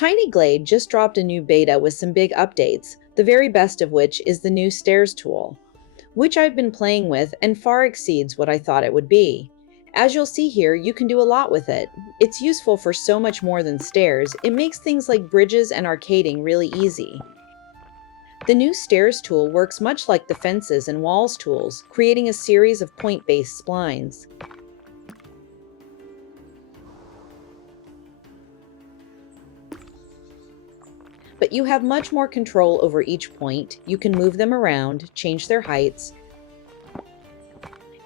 Tiny Glade just dropped a new beta with some big updates, the very best of which is the new Stairs tool, which I've been playing with and far exceeds what I thought it would be. As you'll see here, you can do a lot with it. It's useful for so much more than stairs. It makes things like bridges and arcading really easy. The new Stairs tool works much like the Fences and Walls tools, creating a series of point-based splines. But you have much more control over each point. You can move them around, change their heights,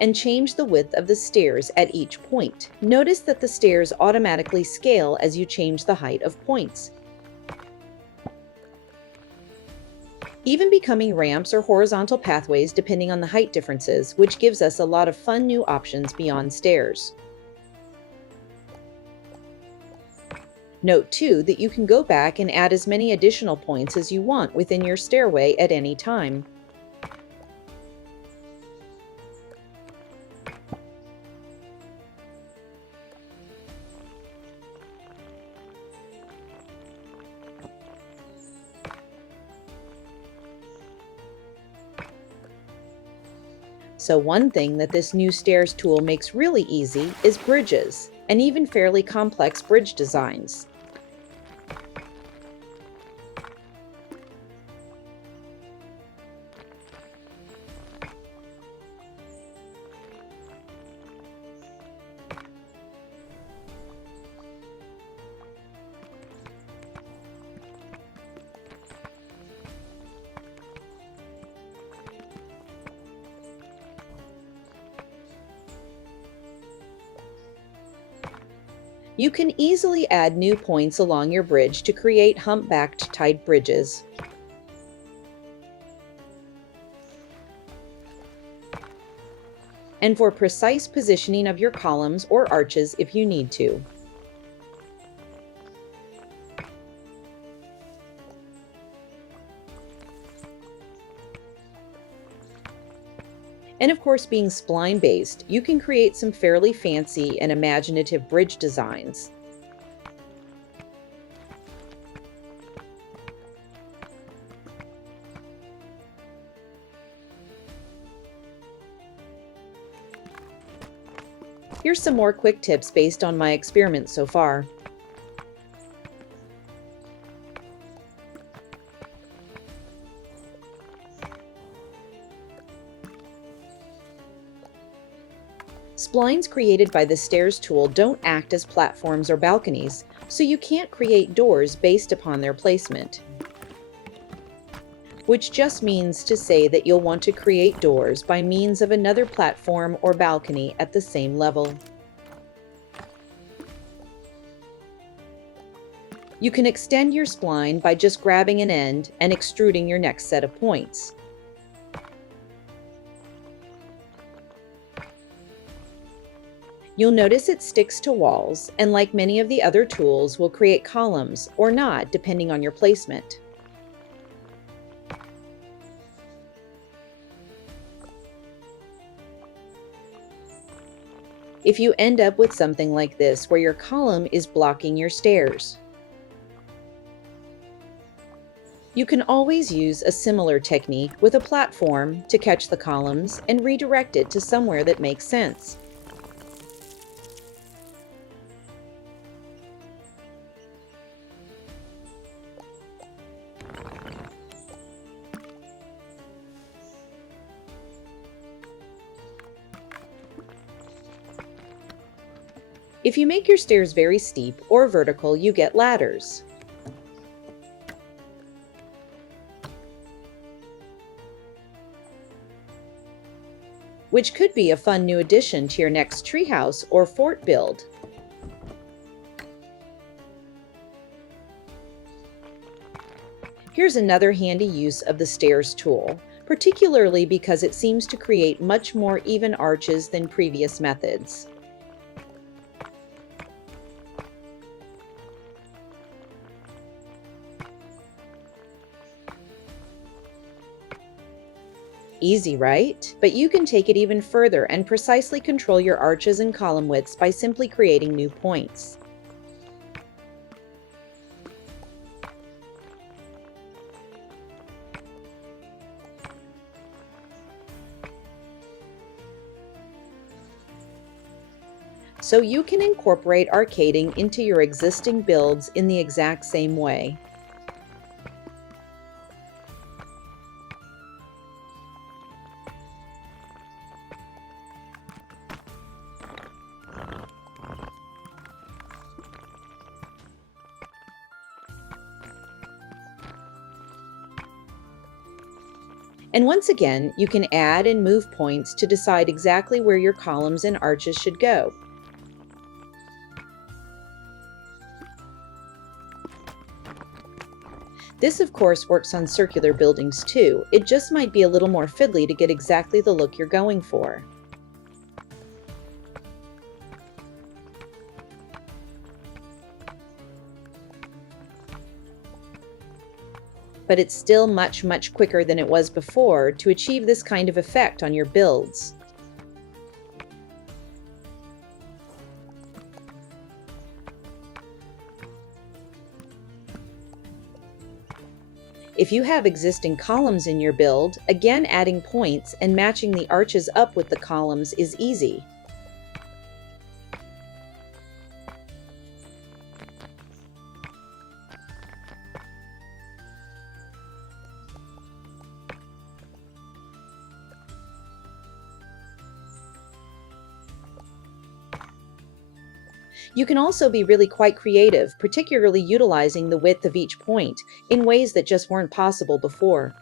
and change the width of the stairs at each point. Notice that the stairs automatically scale as you change the height of points, even becoming ramps or horizontal pathways depending on the height differences, which gives us a lot of fun new options beyond stairs. Note too that you can go back and add as many additional points as you want within your stairway at any time. So one thing that this new Stairs tool makes really easy is bridges, and even fairly complex bridge designs. You can easily add new points along your bridge to create humpbacked tied bridges. And for precise positioning of your columns or arches if you need to. And of course, being spline-based, you can create some fairly fancy and imaginative bridge designs. Here's some more quick tips based on my experiments so far. Splines created by the Stairs tool don't act as platforms or balconies, so you can't create doors based upon their placement. Which just means to say that you'll want to create doors by means of another platform or balcony at the same level. You can extend your spline by just grabbing an end and extruding your next set of points. You'll notice it sticks to walls, and like many of the other tools, will create columns or not depending on your placement. If you end up with something like this where your column is blocking your stairs, you can always use a similar technique with a platform to catch the columns and redirect it to somewhere that makes sense. If you make your stairs very steep or vertical, you get ladders. Which could be a fun new addition to your next treehouse or fort build. Here's another handy use of the Stairs tool, particularly because it seems to create much more even arches than previous methods. Easy, right? But you can take it even further and precisely control your arches and column widths by simply creating new points. so you can incorporate arcading into your existing builds in the exact same way. And once again, you can add and move points to decide exactly where your columns and arches should go. This, of course, works on circular buildings too. It just might be a little more fiddly to get exactly the look you're going for. But it's still much quicker than it was before to achieve this kind of effect on your builds. If you have existing columns in your build, again adding points and matching the arches up with the columns is easy. You can also be really quite creative, particularly utilizing the width of each point in ways that just weren't possible before.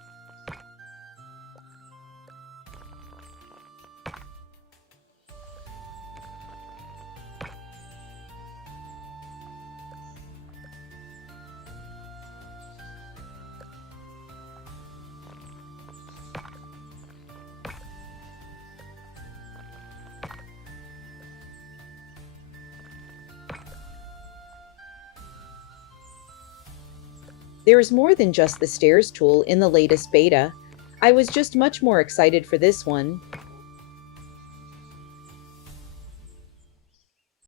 There is more than just the stairs tool in the latest beta. I was just much more excited for this one.